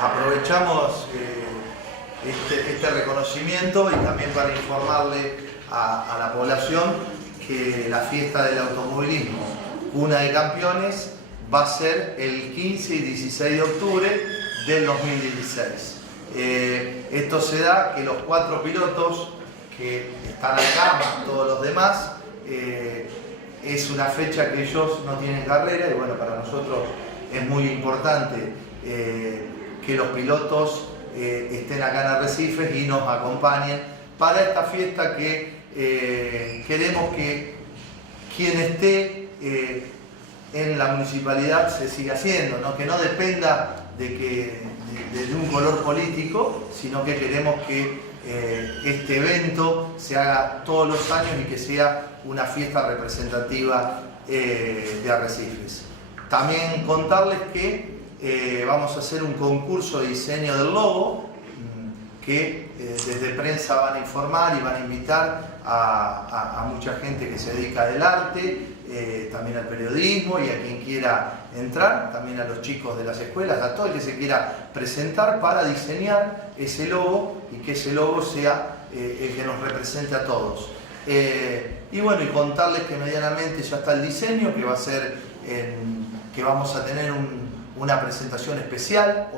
aprovechamos este reconocimiento y también para informarle a la población que la fiesta del automovilismo Cuna de Campeones va a ser el 15 y 16 de octubre del 2016. Esto se da que los 4 pilotos que están acá, más todos los demás, es una fecha que ellos no tienen carrera y bueno, para nosotros es muy importante que los pilotos estén acá en Arrecifes y nos acompañen para esta fiesta que queremos que quien esté en la municipalidad se siga haciendo, ¿no? Que no dependa de un color político, sino que queremos que este evento se haga todos los años y que sea una fiesta representativa de Arrecifes. También contarles que vamos a hacer un concurso de diseño del logo que desde prensa van a informar y van a invitar a mucha gente que se dedica al arte, también al periodismo y a quien quiera entrar, también a los chicos de las escuelas, a todo el que se quiera presentar para diseñar ese logo y que ese logo sea el que nos represente a todos. Y bueno, y contarles que medianamente ya está el diseño, que va a ser que vamos a tener una presentación especial.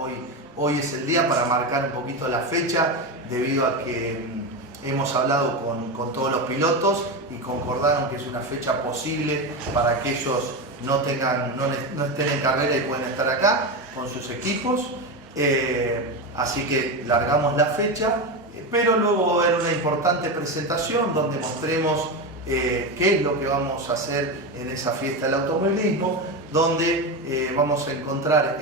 Hoy es el día para marcar un poquito la fecha, debido a que hemos hablado con todos los pilotos y concordaron que es una fecha posible para que ellos no estén en carrera y pueden estar acá con sus equipos. Así que largamos la fecha, pero luego va a haber una importante presentación donde mostremos qué es lo que vamos a hacer en esa fiesta del automovilismo, donde vamos a encontrar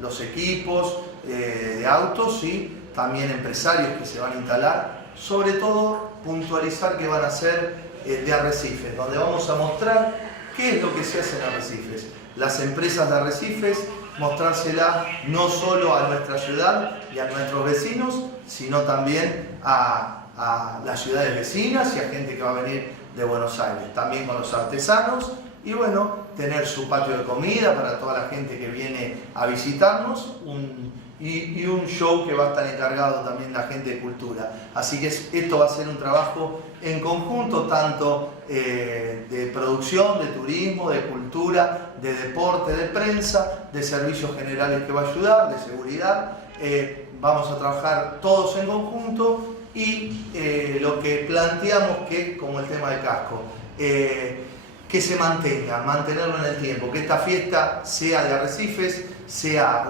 los equipos de autos y también empresarios que se van a instalar, sobre todo puntualizar que van a ser de Arrecifes, donde vamos a mostrar qué es lo que se hace en Arrecifes. Las empresas de Arrecifes, mostrársela no solo a nuestra ciudad y a nuestros vecinos, sino también a las ciudades vecinas y a gente que va a venir de Buenos Aires, también con los artesanos y bueno, tener su patio de comida para toda la gente que viene a visitarnos y un show que va a estar encargado también la gente de cultura. Así que esto va a ser un trabajo en conjunto, tanto de producción, de turismo, de cultura, de deporte, de prensa, de servicios generales que va a ayudar, de seguridad. Vamos a trabajar todos en conjunto y lo que planteamos que, como el tema del casco, que se mantenerlo en el tiempo, que esta fiesta sea de Arrecifes, sea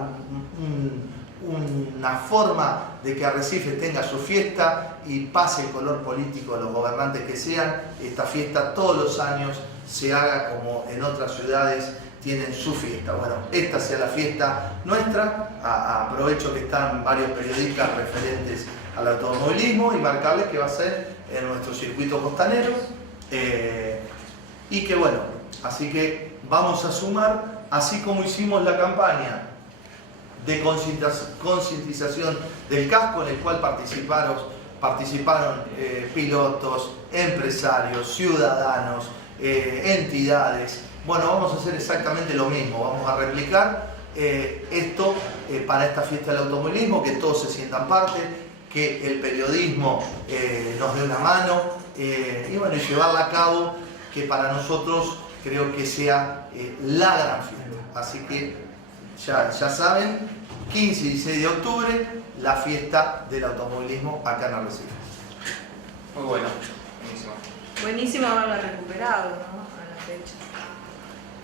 una forma de que Arrecifes tenga su fiesta y pase el color político a los gobernantes que sean, esta fiesta todos los años se haga como en otras ciudades tienen su fiesta. Bueno, esta sea la fiesta nuestra. Aprovecho que están varios periodistas referentes al automovilismo y marcarles que va a ser en nuestro circuito costanero. Y que bueno, así que vamos a sumar, así como hicimos la campaña de concientización del casco, en el cual participaron pilotos, empresarios, ciudadanos, entidades. Bueno, vamos a hacer exactamente lo mismo, vamos a replicar esto para esta fiesta del automovilismo, que todos se sientan parte, que el periodismo nos dé una mano y bueno, y llevarla a cabo, que para nosotros creo que sea la gran fiesta. Así que ya saben, 15 y 16 de octubre, la fiesta del automovilismo acá en Arrecifes. Muy bueno, buenísimo. Buenísimo haberla recuperado, ¿no? A la fecha.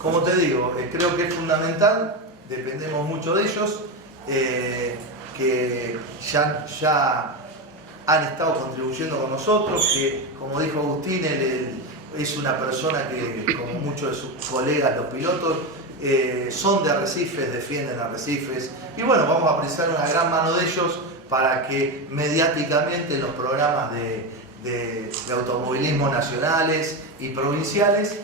Como te digo, creo que es fundamental, dependemos mucho de ellos, que ya han estado contribuyendo con nosotros, que como dijo Agustín, él es una persona que, como muchos de sus colegas, los pilotos, son de Arrecifes, defienden Arrecifes, y bueno, vamos a precisar una gran mano de ellos para que mediáticamente en los programas de automovilismo nacionales y provinciales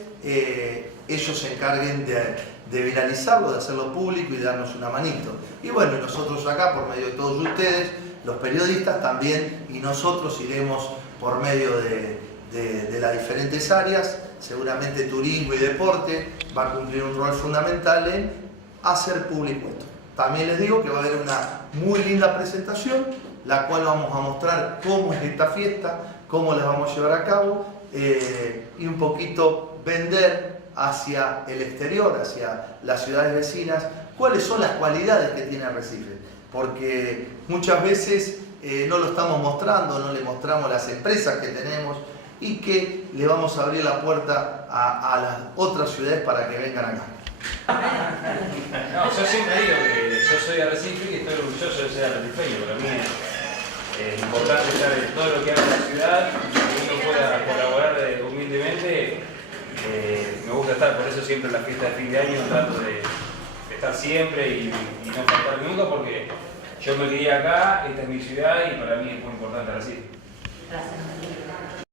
ellos se encarguen de viralizarlo, de hacerlo público y de darnos una manito. Y bueno, nosotros acá, por medio de todos ustedes, los periodistas también, y nosotros iremos por medio de las diferentes áreas. Seguramente turismo y deporte va a cumplir un rol fundamental en hacer público esto. También les digo que va a haber una muy linda presentación, la cual vamos a mostrar cómo es esta fiesta, cómo la vamos a llevar a cabo y un poquito vender hacia el exterior, hacia las ciudades vecinas, cuáles son las cualidades que tiene Arrecife. Porque muchas veces no lo estamos mostrando, no le mostramos las empresas que tenemos y que le vamos a abrir la puerta a las otras ciudades para que vengan acá. No, yo siempre digo que yo soy de Arrecife y que estoy orgulloso de ser arrecifeño. Para mí es importante estar en todo lo que haga la ciudad, que uno pueda colaborar humildemente. Me gusta estar, por eso siempre en la fiesta de fin de año trato de estar siempre y no faltar nunca, porque yo me crié acá, esta es mi ciudad y para mí es muy importante Arrecife. Gracias.